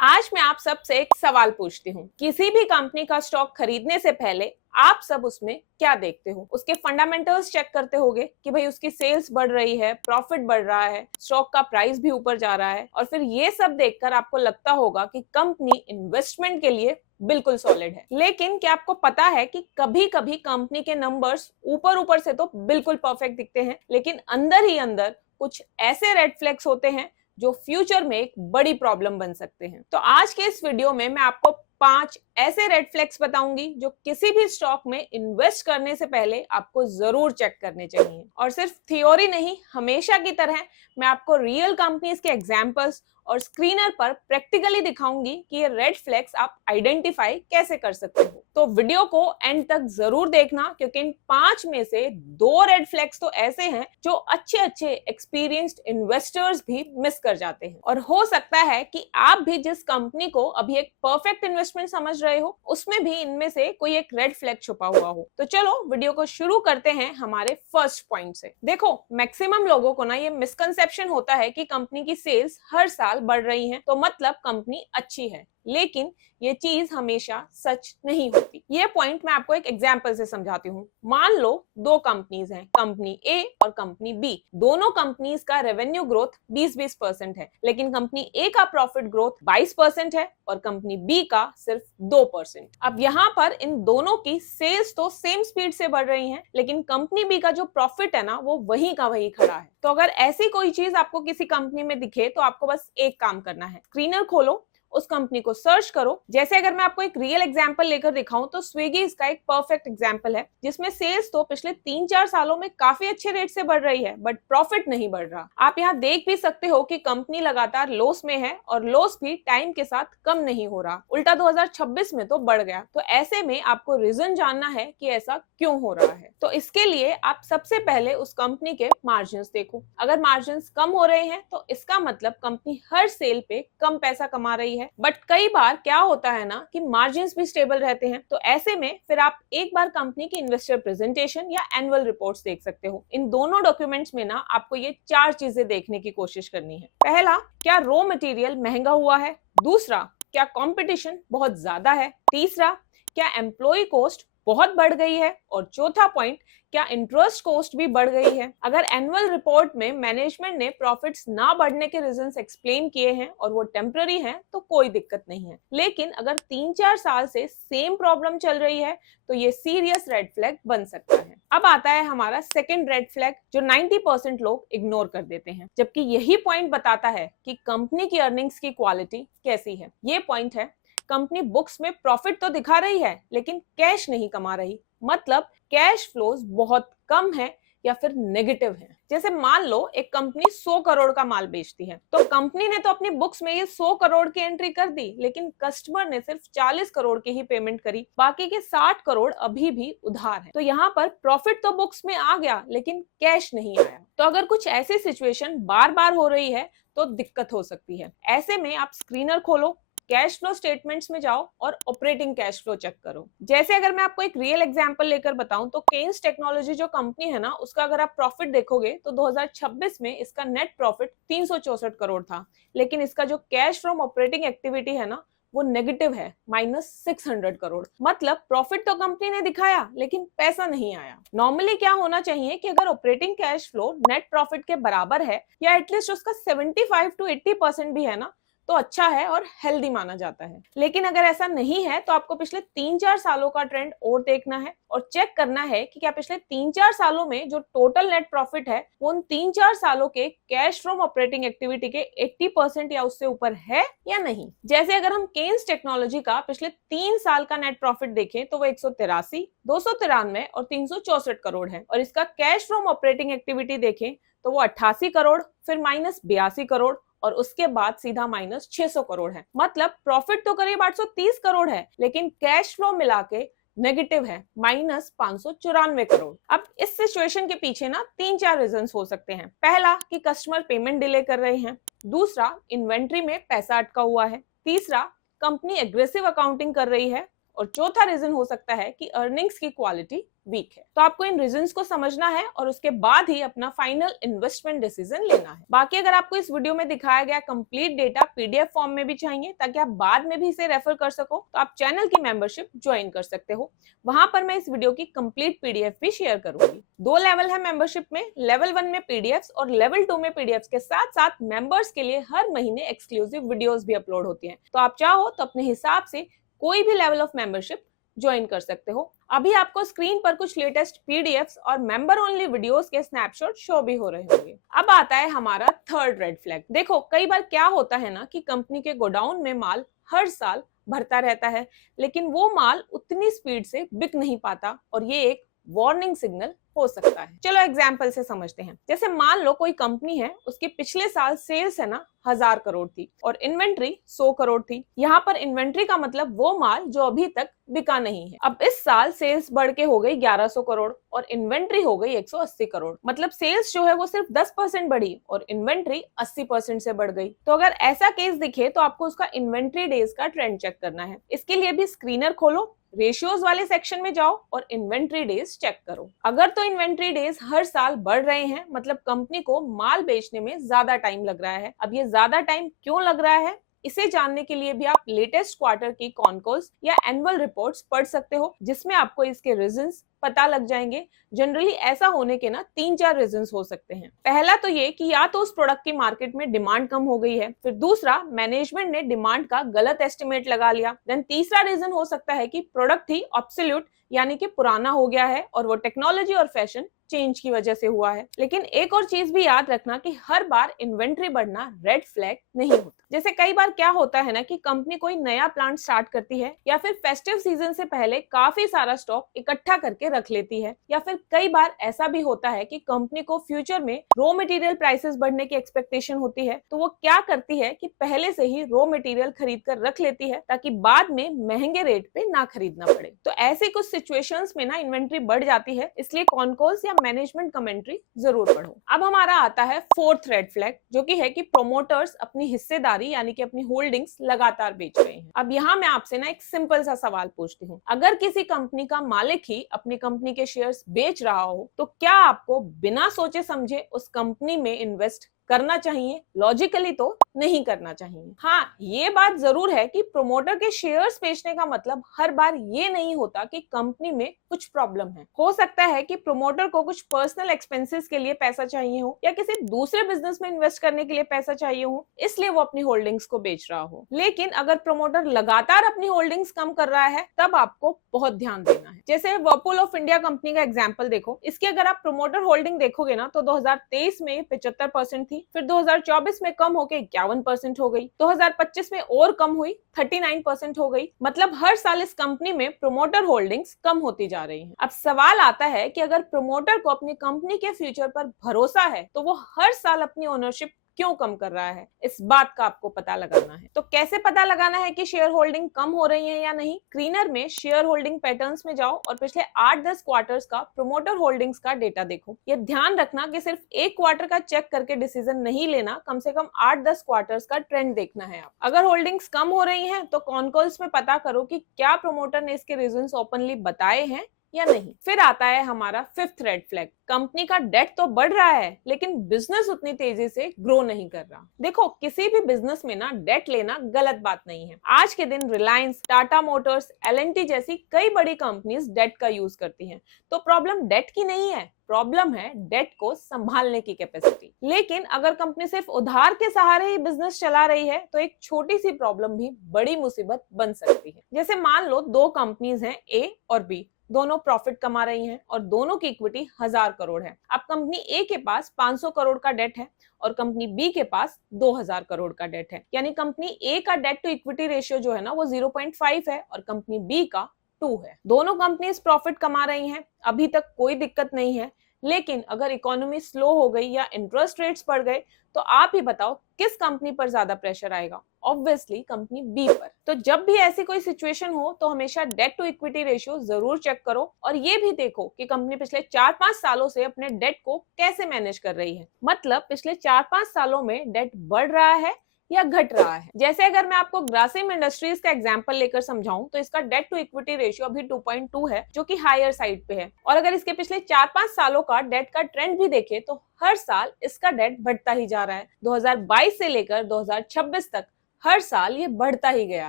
आज मैं आप सबसे एक सवाल पूछती हूँ। किसी भी कंपनी का स्टॉक खरीदने से पहले आप सब उसमें क्या देखते हो? उसके फंडामेंटल्स चेक करते होगे कि भाई उसकी सेल्स बढ़ रही है, प्रॉफिट बढ़ रहा है, स्टॉक का प्राइस भी ऊपर जा रहा है और फिर ये सब देखकर आपको लगता होगा कि कंपनी इन्वेस्टमेंट के लिए बिल्कुल सॉलिड है। लेकिन क्या आपको पता है कि कभी-कभी कंपनी के नंबर्स ऊपर ऊपर से तो बिल्कुल परफेक्ट दिखते हैं, लेकिन अंदर ही अंदर कुछ ऐसे रेड फ्लैग्स होते हैं जो फ्यूचर में एक बड़ी प्रॉब्लम बन सकते हैं। तो आज के इस वीडियो में मैं आपको 5 ऐसे रेड फ्लैग्स बताऊंगी जो किसी भी स्टॉक में इन्वेस्ट करने से पहले आपको जरूर चेक करने चाहिए। और सिर्फ थ्योरी नहीं, हमेशा की तरह मैं आपको रियल कंपनीज के एग्जांपल्स और स्क्रीनर पर प्रैक्टिकली दिखाऊंगी कि ये रेड फ्लैग्स आप आइडेंटिफाई कैसे कर सकते हो। तो वीडियो को एंड तक जरूर देखना, क्योंकि इन 5 में से 2 रेड फ्लैग्स तो ऐसे हैं जो अच्छे अच्छे एक्सपीरियंस्ड इन्वेस्टर्स भी मिस कर जाते हैं। और हो सकता है कि आप भी जिस कंपनी को अभी एक परफेक्ट इन्वेस्टमेंट समझ रहे हो, उसमें भी इनमें से कोई एक रेड फ्लैग छुपा हुआ हो। तो चलो वीडियो को शुरू करते हैं हमारे फर्स्ट पॉइंट से। देखो, मैक्सिमम लोगों को ना ये मिसकंसेप्शन होता है कि कंपनी की सेल्स हर साल बढ़ रही हैं, तो मतलब कंपनी अच्छी है। लेकिन ये चीज हमेशा सच नहीं होती। ये पॉइंट मैं आपको एक एग्जांपल से समझाती हूँ। मान लो 2 कंपनीज हैं, कंपनी ए और कंपनी बी। दोनों कंपनीज का रेवेन्यू ग्रोथ 20-20% है, लेकिन कंपनी ए का प्रॉफिट ग्रोथ 22% है और कंपनी बी का सिर्फ 2%। अब यहाँ पर इन दोनों की सेल्स तो सेम स्पीड से बढ़ रही हैं, लेकिन कंपनी बी का जो प्रॉफिट है ना, वो वही का वही खड़ा है। तो अगर ऐसी कोई चीज आपको किसी कंपनी में दिखे तो आपको बस एक काम करना है, स्क्रीनर खोलो, उस कंपनी को सर्च करो। जैसे अगर मैं आपको एक रियल एग्जांपल लेकर दिखाऊं तो स्विगी इसका एक परफेक्ट एग्जांपल है, जिसमें सेल्स तो पिछले 3-4 सालों में काफी अच्छे रेट से बढ़ रही है, बट प्रॉफिट नहीं बढ़ रहा। आप यहाँ देख भी सकते हो कि कंपनी लगातार लॉस में है और लॉस भी टाइम के साथ कम नहीं हो रहा, उल्टा 2026 में तो बढ़ गया। तो ऐसे में आपको रीजन जानना है कि ऐसा क्यों हो रहा है। तो इसके लिए आप सबसे पहले उस कंपनी के मार्जिन देखो। अगर मार्जिन कम हो रहे हैं तो इसका मतलब कंपनी हर सेल पे कम पैसा कमा रही है। बट कई बार क्या होता है ना कि मार्जिन्स भी स्टेबल रहते हैं। तो ऐसे में फिर आप एक बार कंपनी की इन्वेस्टर प्रेजेंटेशन या एनुअल रिपोर्ट्स देख सकते हो। इन दोनों डॉक्यूमेंट्स में ना आपको ये 4 चीजें देखने की कोशिश करनी है। पहला, क्या रॉ मटेरियल महंगा हुआ है? दूसरा, क्या कंपटीशन बहुत ज्यादा है? तीसरा, क्या एम्प्लॉय कॉस्ट बहुत बढ़ गई है? और चौथा पॉइंट, क्या इंटरेस्ट कॉस्ट भी बढ़ गई है? अगर एनुअल रिपोर्ट में मैनेजमेंट ने प्रॉफिट्स ना बढ़ने के रीजंस एक्सप्लेन किए हैं और वो टेम्पररी हैं, तो कोई दिक्कत नहीं है। लेकिन अगर 3-4 साल से सेम प्रॉब्लम चल रही है तो ये सीरियस रेड फ्लैग बन सकता है। अब आता है हमारा सेकंड रेड फ्लैग, जो 90% लोग इग्नोर कर देते हैं, जबकि यही पॉइंट बताता है कि कंपनी की अर्निंग्स की क्वालिटी कैसी है। ये पॉइंट है, कंपनी बुक्स में प्रॉफिट तो दिखा रही है लेकिन कैश नहीं कमा रही, मतलब कैश फ्लोज बहुत कम है या फिर नेगेटिव है। जैसे मान लो एक कंपनी 100 करोड़ का माल बेचती है, तो कंपनी ने तो अपनी बुक्स में ये 100 करोड़ की एंट्री कर दी, लेकिन कस्टमर ने सिर्फ 40 करोड़ की ही पेमेंट करी, बाकी के 60 करोड़ अभी भी उधार है। तो यहाँ पर प्रॉफिट तो बुक्स में आ गया लेकिन कैश नहीं आया। तो अगर कुछ ऐसी सिचुएशन बार बार हो रही है तो दिक्कत हो सकती है। ऐसे में आप स्क्रीनर खोलो, कैश फ्लो स्टेटमेंट्स में जाओ और ऑपरेटिंग कैश फ्लो चेक करो। जैसे अगर मैं आपको एक रियल एग्जांपल लेकर बताऊं तो केन्स टेक्नोलॉजी जो कंपनी है ना, उसका अगर आप प्रॉफिट देखोगे तो 2026 में इसका नेट प्रॉफिट 364 करोड़ था, लेकिन इसका जो कैश फ्रॉम ऑपरेटिंग एक्टिविटी है ना, वो नेगेटिव है, -600 करोड़। मतलब प्रॉफिट तो कंपनी ने दिखाया लेकिन पैसा नहीं आया। नॉर्मली क्या होना चाहिए कि अगर operating cash flow net profit के बराबर है या एटलीस्ट उसका 75-80% भी है ना, तो अच्छा है और हेल्दी माना जाता है। लेकिन अगर ऐसा नहीं है तो आपको पिछले 3-4 सालों का ट्रेंड और देखना है और चेक करना है कि क्या पिछले 3-4 सालों में जो टोटल नेट प्रॉफिट है वो उन 3-4 सालों के कैश फ्रॉम ऑपरेटिंग एक्टिविटी के 80% या उससे ऊपर है या नहीं। जैसे अगर हम केन्स टेक्नोलॉजी का पिछले 3 साल का नेट प्रॉफिट देखें तो वो 183, 293 और 364 करोड़ है, और इसका कैश फ्रॉम ऑपरेटिंग एक्टिविटी देखें तो वो 88 करोड़, फिर -82 करोड़ और उसके बाद सीधा -600 करोड़ है। मतलब प्रॉफिट तो करीब 830 करोड़ है, लेकिन कैश फ्लो मिला के नेगेटिव है, -594 करोड़। अब इस सिचुएशन के पीछे ना 3-4 रीजंस हो सकते हैं। पहला, कि कस्टमर पेमेंट डिले कर रहे हैं। दूसरा, इन्वेंट्री में पैसा अटका हुआ है। तीसरा, कंपनी एग्रेसिव अकाउंटिंग कर रही है। और चौथा रीजन हो सकता है कि अर्निंग्स की क्वालिटी वीक है। तो आपको इन रीजंस को समझना है और उसके बाद ही अपना फाइनल इन्वेस्टमेंट डिसीजन लेना है। बाकी अगर आपको इस वीडियो में दिखाया गया कंप्लीट डेटा पीडीएफ फॉर्म में भी चाहिए ताकि आप बाद में भी इसे रेफर कर सको, तो आप चैनल की मेंबरशिप ज्वाइन कर सकते हो। वहां पर मैं इस वीडियो की कंप्लीट पीडीएफ भी शेयर करूंगी। 2 लेवल है मेंबरशिप में, लेवल 1 में पीडीएफ्स और लेवल 2 में पीडीएफ्स के साथ साथ मेंबर्स के लिए हर महीने एक्सक्लूसिव वीडियोस भी अपलोड होती हैं। तो आप चाहो तो अपने हिसाब से कोई भी लेवल ऑफ मेंबरशिप ज्वाइन कर सकते हो। अभी आपको स्क्रीन पर कुछ लेटेस्ट पीडीएफ्स और मेंबर ओनली वीडियोस के स्नैपशॉट शो भी हो रहे होंगे। अब आता है हमारा थर्ड रेड फ्लैग। देखो कई बार क्या होता है ना कि कंपनी के गोडाउन में माल हर साल भरता रहता है, लेकिन वो माल उतनी स्पीड से बिक नहीं पाता और ये एक वार्निंग सिग्नल हो सकता है। चलो एग्जाम्पल से समझते हैं। जैसे मान लो कोई कंपनी है, उसके पिछले साल सेल्स है ना 1000 करोड़ थी और इन्वेंट्री 100 करोड़ थी। यहाँ पर इन्वेंट्री का मतलब वो माल जो अभी तक बिका नहीं है। अब इस साल सेल्स बढ़ के हो गई 1100 करोड़ और इन्वेंट्री हो गई 180 करोड़। मतलब सेल्स जो है वो सिर्फ 10% बढ़ी और इन्वेंट्री 80% से बढ़ गई। तो अगर ऐसा केस दिखे तो आपको उसका इन्वेंट्री डेज का ट्रेंड चेक करना है। इसके लिए भी स्क्रीनर खोलो, रेशियोज वाले सेक्शन में जाओ और इन्वेंट्री डेज चेक करो। अगर तो इन्वेंट्री डेज हर साल बढ़ रहे हैं, मतलब कंपनी को माल बेचने में ज्यादा टाइम लग रहा है। अब ये ज्यादा टाइम क्यों लग रहा है, इसे जानने के लिए भी आप लेटेस्ट क्वार्टर की कॉनकॉल्स या एनुअल रिपोर्ट्स पढ़ सकते हो, जिसमें आपको इसके रीजंस पता लग जाएंगे। जनरली ऐसा होने के ना 3-4 रीजंस हो सकते हैं। पहला तो ये कि या तो उस प्रोडक्ट की मार्केट में डिमांड कम हो गई है, फिर दूसरा मैनेजमेंट ने डिमांड का गलत एस्टिमेट लगा लिया, देन तीसरा रीजन हो सकता है कि प्रोडक्ट ही ऑब्सोल्यूट यानी कि पुराना हो गया है और वो टेक्नोलॉजी और फैशन चेंज की वजह से हुआ है। लेकिन एक और चीज भी याद रखना कि हर बार इन्वेंट्री बढ़ना रेड फ्लैग नहीं होता। जैसे कई बार क्या होता है ना कि कंपनी कोई नया प्लांट स्टार्ट करती है या फिर फेस्टिव सीजन से पहले काफी सारा स्टॉक इकट्ठा करके रख लेती है, या फिर कई बार ऐसा भी होता है कि कंपनी को फ्यूचर में रॉ मटेरियल प्राइसेस बढ़ने की एक्सपेक्टेशन होती है, तो वो क्या करती है कि पहले से ही रॉ मटेरियल खरीद कर रख लेती है ताकि बाद में महंगे रेट पे ना खरीदना पड़े। तो ऐसे कुछ सिचुएशंस में ना इन्वेंट्री बढ़ जाती है, इसलिए कॉनकॉल्स या मैनेजमेंट कमेंट्री जरूर पढ़ो। अब हमारा आता है फोर्थ रेड फ्लैग, जो कि है कि प्रोमोटर्स अपनी हिस्सेदारी यानी कि अपनी होल्डिंग्स लगातार बेच रहे हैं। अब यहाँ मैं आपसे ना एक सिंपल सा सवाल पूछती हूँ, अगर किसी कंपनी का मालिक ही अपनी कंपनी के शेयर्स बेच रहा हो तो क्या आपको बिना सोचे समझे उस कंपनी में इन्वेस्ट करना चाहिए? लॉजिकली तो नहीं करना चाहिए। हाँ, ये बात जरूर है कि प्रोमोटर के शेयर्स बेचने का मतलब हर बार ये नहीं होता कि कंपनी में कुछ प्रॉब्लम है। हो सकता है कि प्रोमोटर को कुछ पर्सनल एक्सपेंसेस के लिए पैसा चाहिए हो या किसी दूसरे बिजनेस में इन्वेस्ट करने के लिए पैसा चाहिए हो, इसलिए वो अपनी होल्डिंग्स को बेच रहा हो। लेकिन अगर प्रोमोटर लगातार अपनी होल्डिंग्स कम कर रहा है तब आपको बहुत ध्यान देना है। जैसे वर्लपूल ऑफ इंडिया कंपनी का एग्जाम्पल देखो, इसकी अगर आप प्रोमोटर होल्डिंग देखोगे ना तो 2023 में 75% थी, फिर 2024 में कम होकर 51% हो गई, 2025 में और कम हुई 39% हो गई। मतलब हर साल इस कंपनी में प्रोमोटर होल्डिंग्स कम होती जा रही हैं। अब सवाल आता है कि अगर प्रोमोटर को अपनी कंपनी के फ्यूचर पर भरोसा है तो वो हर साल अपनी ओनरशिप क्यों कम कर रहा है, इस बात का आपको पता लगाना है। तो कैसे पता लगाना है कि शेयर होल्डिंग कम हो रही है या नहीं? स्क्रीनर में शेयर होल्डिंग पैटर्न्स में जाओ और पिछले 8-10 क्वार्टर्स का प्रोमोटर होल्डिंग्स का डेटा देखो। ये ध्यान रखना कि सिर्फ एक क्वार्टर का चेक करके डिसीजन नहीं लेना, कम से कम 8-10 क्वार्टर्स का ट्रेंड देखना है आप। अगर होल्डिंग्स कम हो रही हैं तो कॉनकॉल्स में पता करो कि क्या प्रोमोटर ने इसके रीजंस ओपनली बताए हैं या नहीं। फिर आता है हमारा फिफ्थ रेड फ्लैग, कंपनी का डेट तो बढ़ रहा है लेकिन बिजनेस उतनी तेजी से ग्रो नहीं कर रहा। देखो किसी भी बिजनेस में ना डेट लेना गलत बात नहीं है। आज के दिन रिलायंस, टाटा मोटर्स, एल&टी जैसी कई बड़ी कंपनीज डेट का यूज करती हैं। तो प्रॉब्लम डेट की नहीं है, प्रॉब्लम है डेट को संभालने की कैपेसिटी। लेकिन अगर कंपनी सिर्फ उधार के सहारे ही बिजनेस चला रही है तो एक छोटी सी प्रॉब्लम भी बड़ी मुसीबत बन सकती है। जैसे मान लो 2 कंपनीज हैं, ए और बी, दोनों प्रॉफिट कमा रही हैं और दोनों की इक्विटी 1000 करोड़ है। अब कंपनी ए के पास 500 करोड़ का डेट है और कंपनी बी के पास 2000 करोड़ का डेट है। यानी कंपनी ए का डेट टू इक्विटी रेशियो जो है ना वो 0.5 है और कंपनी बी का 2 है। दोनों कंपनीज प्रॉफिट कमा रही हैं, अभी तक कोई दिक्कत नहीं है। लेकिन अगर इकोनॉमी स्लो हो गई या इंटरेस्ट रेट्स बढ़ गए तो आप ही बताओ किस कंपनी पर ज्यादा प्रेशर आएगा? ऑब्वियसली कंपनी बी पर। तो जब भी ऐसी कोई सिचुएशन हो तो हमेशा डेट टू इक्विटी रेशियो जरूर चेक करो और ये भी देखो कि कंपनी पिछले 4-5 सालों से अपने डेट को कैसे मैनेज कर रही है। मतलब पिछले 4-5 सालों में डेट बढ़ रहा है या घट रहा है। जैसे अगर मैं आपको ग्रासिम इंडस्ट्रीज का एग्जांपल लेकर समझाऊं तो इसका डेट टू इक्विटी रेशियो अभी 2.2 है, जो कि हायर साइड पे है। और अगर इसके पिछले 4-5 सालों का डेट का ट्रेंड भी देखें तो हर साल इसका डेट बढ़ता ही जा रहा है। 2022 से लेकर 2026 तक हर साल ये बढ़ता ही गया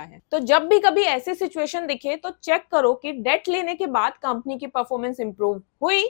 है। तो जब भी कभी ऐसी सिचुएशन दिखे तो चेक करो कि डेट लेने के बाद कंपनी की परफॉर्मेंस इंप्रूव हुई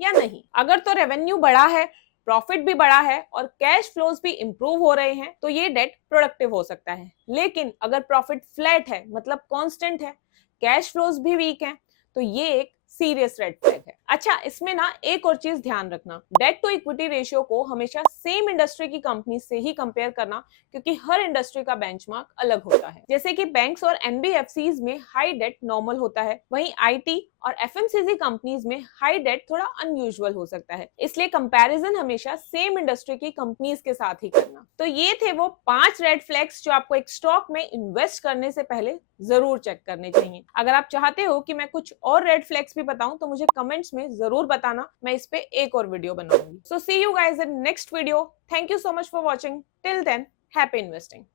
या नहीं। अगर तो रेवेन्यू बढ़ा है, प्रॉफिट भी बढ़ा है और कैश फ्लोज भी इंप्रूव हो रहे हैं तो ये डेट प्रोडक्टिव हो सकता है। लेकिन अगर प्रॉफिट फ्लैट है, मतलब कांस्टेंट है, कैश फ्लोज भी वीक हैं, तो ये एक सीरियस रेड फ्लैग है। अच्छा, इसमें ना एक और चीज ध्यान रखना, डेट टू इक्विटी रेशियो को हमेशा सेम इंडस्ट्री की कंपनी से ही कंपेयर करना, क्योंकि हर इंडस्ट्री का बेंचमार्क अलग होता है। जैसे कि बैंक्स और एनबीएफसीज में हाई डेट नॉर्मल होता है, वहीं आईटी और एफएमसीजी कंपनीज में हाई डेट थोड़ा अनयूजुअल हो सकता है। इसलिए कंपैरिजन हमेशा सेम इंडस्ट्री की कंपनीज के साथ ही करना। तो ये थे वो 5 रेड फ्लैग्स जो आपको एक स्टॉक में इन्वेस्ट करने से पहले जरूर चेक करने चाहिए। अगर आप चाहते हो कि मैं कुछ और रेड फ्लैग्स भी बताऊं तो मुझे कमेंट्स में जरूर बताना, मैं इस पे एक और वीडियो बनाऊंगी। So see you guys in next video. Thank you so much for watching. Till then, happy investing.